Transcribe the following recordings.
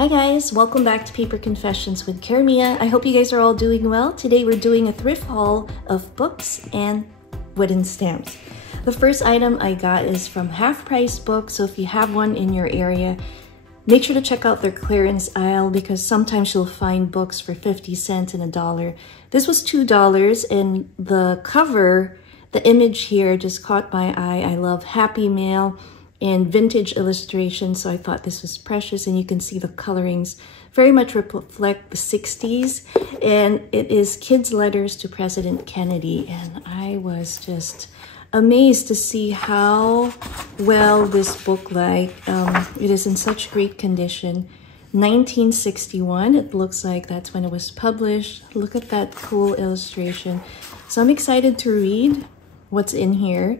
Hi guys, welcome back to Paper Confessions with Karamia. I hope you guys are all doing well. Today we're doing a thrift haul of books and wooden stamps. The first item I got is from Half Price Books, so if you have one in your area, make sure to check out their clearance aisle because sometimes you'll find books for 50 cents and $1. This was $2 and the cover, the image here just caught my eye. I love Happy Mail and vintage illustrations, so I thought this was precious, and you can see the colorings very much reflect the 60s, and it is Kids' Letters to President Kennedy, and I was just amazed to see how well this book it is in such great condition. 1961, it looks like that's when it was published. Look at that cool illustration. So I'm excited to read what's in here,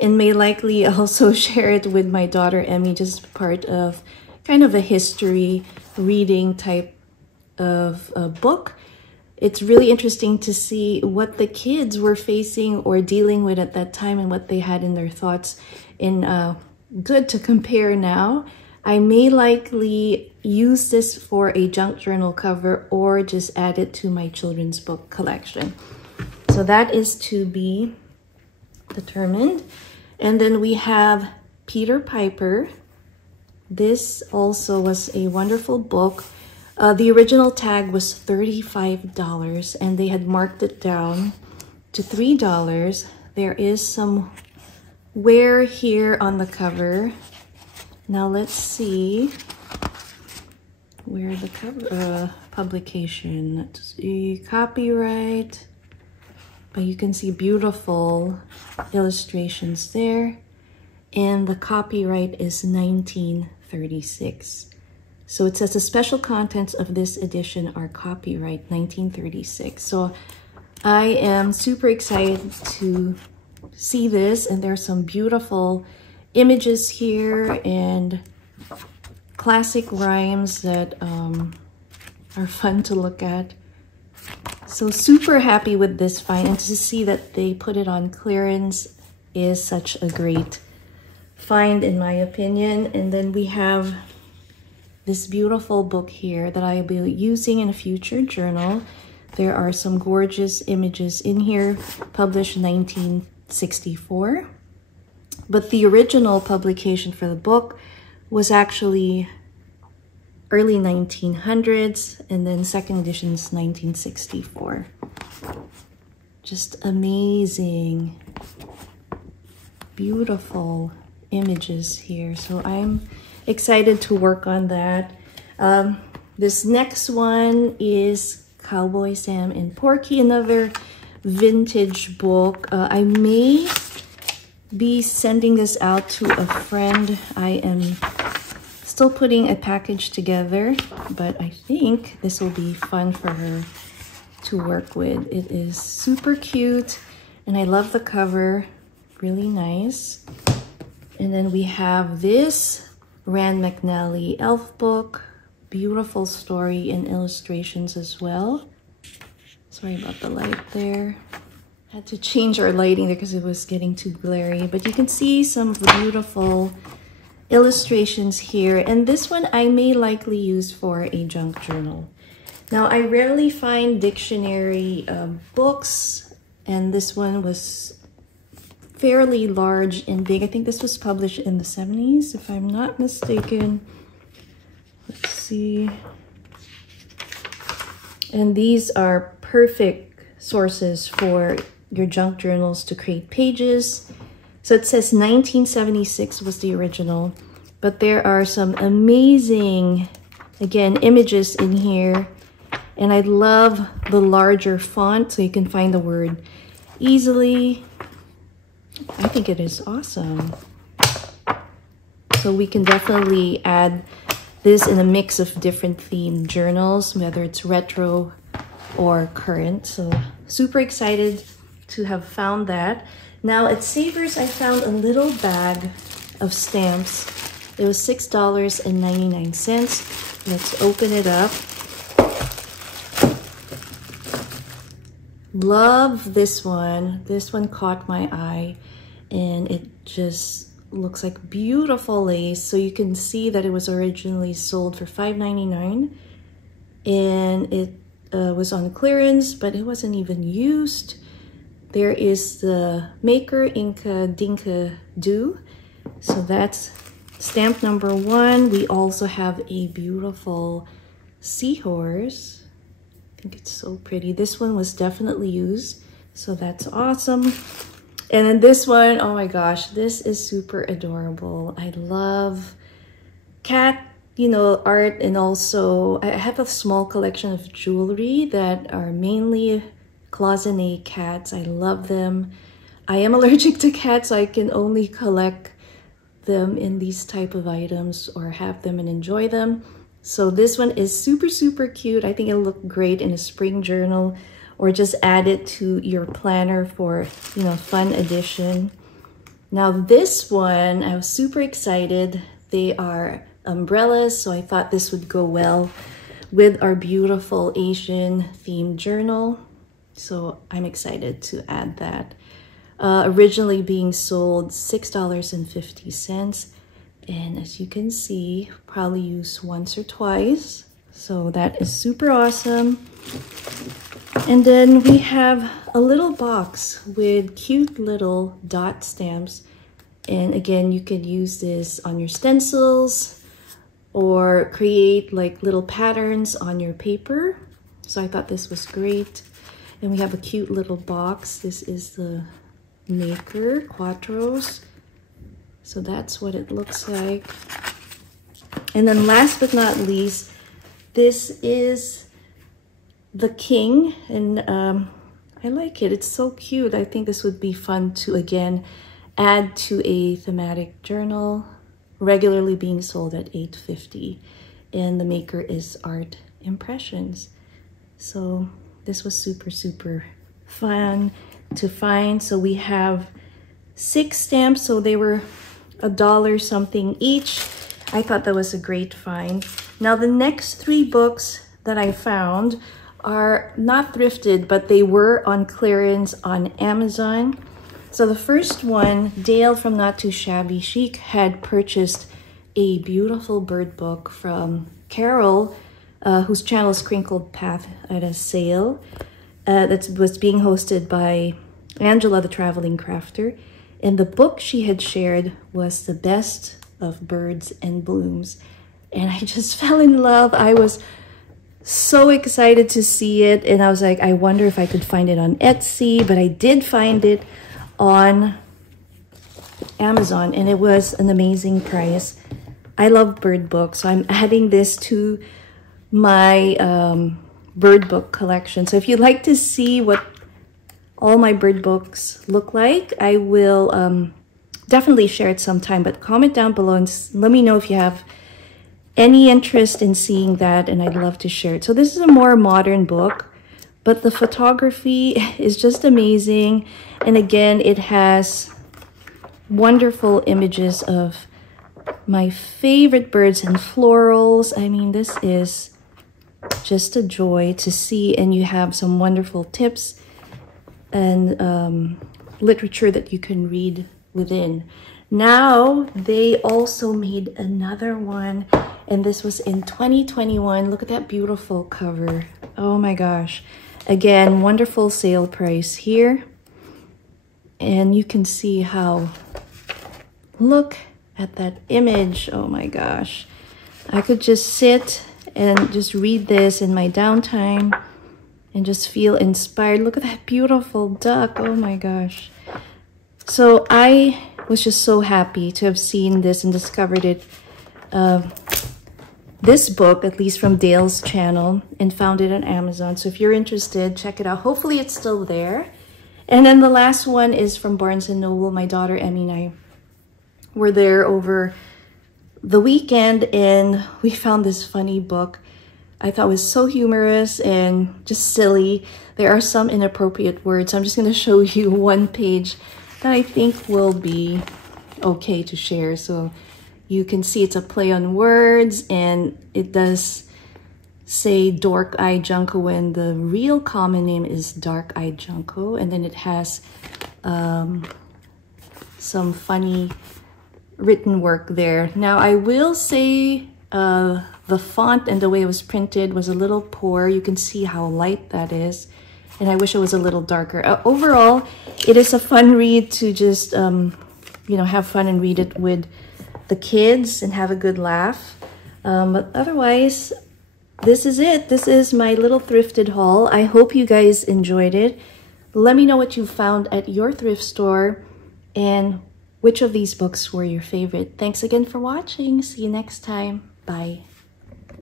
and may likely also share it with my daughter Emmy, just part of kind of a history reading type of a book. It's really interesting to see what the kids were facing or dealing with at that time and what they had in their thoughts, and good to compare now. I may likely use this for a junk journal cover or just add it to my children's book collection. So that is to be determined. And then we have Peter Piper. This also was a wonderful book. The original tag was $35 and they had marked it down to $3. There is some wear here on the cover. Now let's see where the cover publication. Let's see, copyright. But you can see beautiful illustrations there, and the copyright is 1936. So it says the special contents of this edition are copyright 1936. So I am super excited to see this, and there's some beautiful images here and classic rhymes that are fun to look at. So super happy with this find, and to see that they put it on clearance is such a great find in my opinion. And then we have this beautiful book here that I'll be using in a future journal. There are some gorgeous images in here, published 1964. But the original publication for the book was actually early 1900s, and then second edition is 1964. Just amazing, beautiful images here. So I'm excited to work on that. This next one is Cowboy Sam and Porky, another vintage book. I may be sending this out to a friend. I am still putting a package together, but I think this will be fun for her to work with. It is super cute, and I love the cover, really nice. And then we have this Rand McNally elf book, beautiful story and illustrations as well. Sorry about the light there. Had to change our lighting there because it was getting too glary, but you can see some beautiful illustrations here, and this one I may likely use for a junk journal. Now I rarely find dictionary books, and this one was fairly large and big. I think this was published in the 70s if I'm not mistaken. Let's see. And these are perfect sources for your junk journals to create pages. So it says 1976 was the original, but there are some amazing, again, images in here. And I love the larger font so you can find the word easily. I think it is awesome. So we can definitely add this in a mix of different themed journals, whether it's retro or current. So super excited to have found that. Now at Savers, I found a little bag of stamps. It was $6.99. Let's open it up. Love this one. This one caught my eye, and it just looks like beautiful lace. So you can see that it was originally sold for $5.99 and it was on clearance, but it wasn't even used. There is the Maker Inca Dinka Do. So that's stamp number 1. We also have a beautiful seahorse. I think it's so pretty. This one was definitely used, so that's awesome. And then this one, oh my gosh, this is super adorable. I love cat, you know, art, and also I have a small collection of jewelry that are mainly cloisonné cats. I love them. I am allergic to cats, so I can only collect them in these type of items or have them and enjoy them. So this one is super, super cute. I think it'll look great in a spring journal or just add it to your planner for, you know, fun addition. Now this one, I was super excited. They are umbrellas, so I thought this would go well with our beautiful Asian themed journal. So I'm excited to add that. Originally being sold $6.50. And as you can see, probably used once or twice. So that is super awesome. And then we have a little box with cute little dot stamps. And again, you could use this on your stencils or create like little patterns on your paper. So I thought this was great. And we have a cute little box. This is the Maker Quattros. So that's what it looks like. And then last but not least, this is the King. And I like it. It's so cute. I think this would be fun to, again, add to a thematic journal, regularly being sold at $8.50. And the maker is Art Impressions. So this was super, super fun to find. So we have 6 stamps, so they were $1 something each. I thought that was a great find. Now the next 3 books that I found are not thrifted, but they were on clearance on Amazon. So the first one, Dale from Not Too Shabby Chic had purchased a beautiful bird book from Carol, whose channel is Crinkled Path, at a sale that was being hosted by Angela the Traveling Crafter. And the book she had shared was The Best of Birds and Blooms. And I just fell in love. I was so excited to see it. And I was like, I wonder if I could find it on Etsy. But I did find it on Amazon. And it was an amazing price. I love bird books. So I'm adding this to my bird book collection. So if you'd like to see what all my bird books look like, I will definitely share it sometime, but comment down below and let me know if you have any interest in seeing that, and I'd love to share it. So this is a more modern book, but the photography is just amazing. And again, it has wonderful images of my favorite birds and florals. I mean, this is just a joy to see, and you have some wonderful tips and literature that you can read within. Now they also made another one, and this was in 2021. Look at that beautiful cover. Oh my gosh. Again, wonderful sale price here. And you can see how, look at that image. Oh my gosh. I could just sit and just read this in my downtime and just feel inspired. Look at that beautiful duck. Oh my gosh. So I was just so happy to have seen this and discovered it, this book, at least from Dale's channel, and found it on Amazon. So if you're interested, check it out. Hopefully it's still there. And then the last one is from Barnes & Noble. My daughter Emmy and I were there over the weekend, and we found this funny book. I thought it was so humorous and just silly. There are some inappropriate words. I'm just going to show you one page that I think will be okay to share. So you can see it's a play on words, and it does say Dork-eyed Junco when the real common name is Dark-eyed Junco. And then it has some funny written work there. Now I will say the font and the way it was printed was a little poor. You can see how light that is, and I wish it was a little darker. Overall, it is a fun read to just you know, have fun and read it with the kids and have a good laugh. But otherwise, this is it. This is my little thrifted haul. I hope you guys enjoyed it. Let me know what you found at your thrift store and which of these books were your favorite. Thanks again for watching. See you next time. Bye.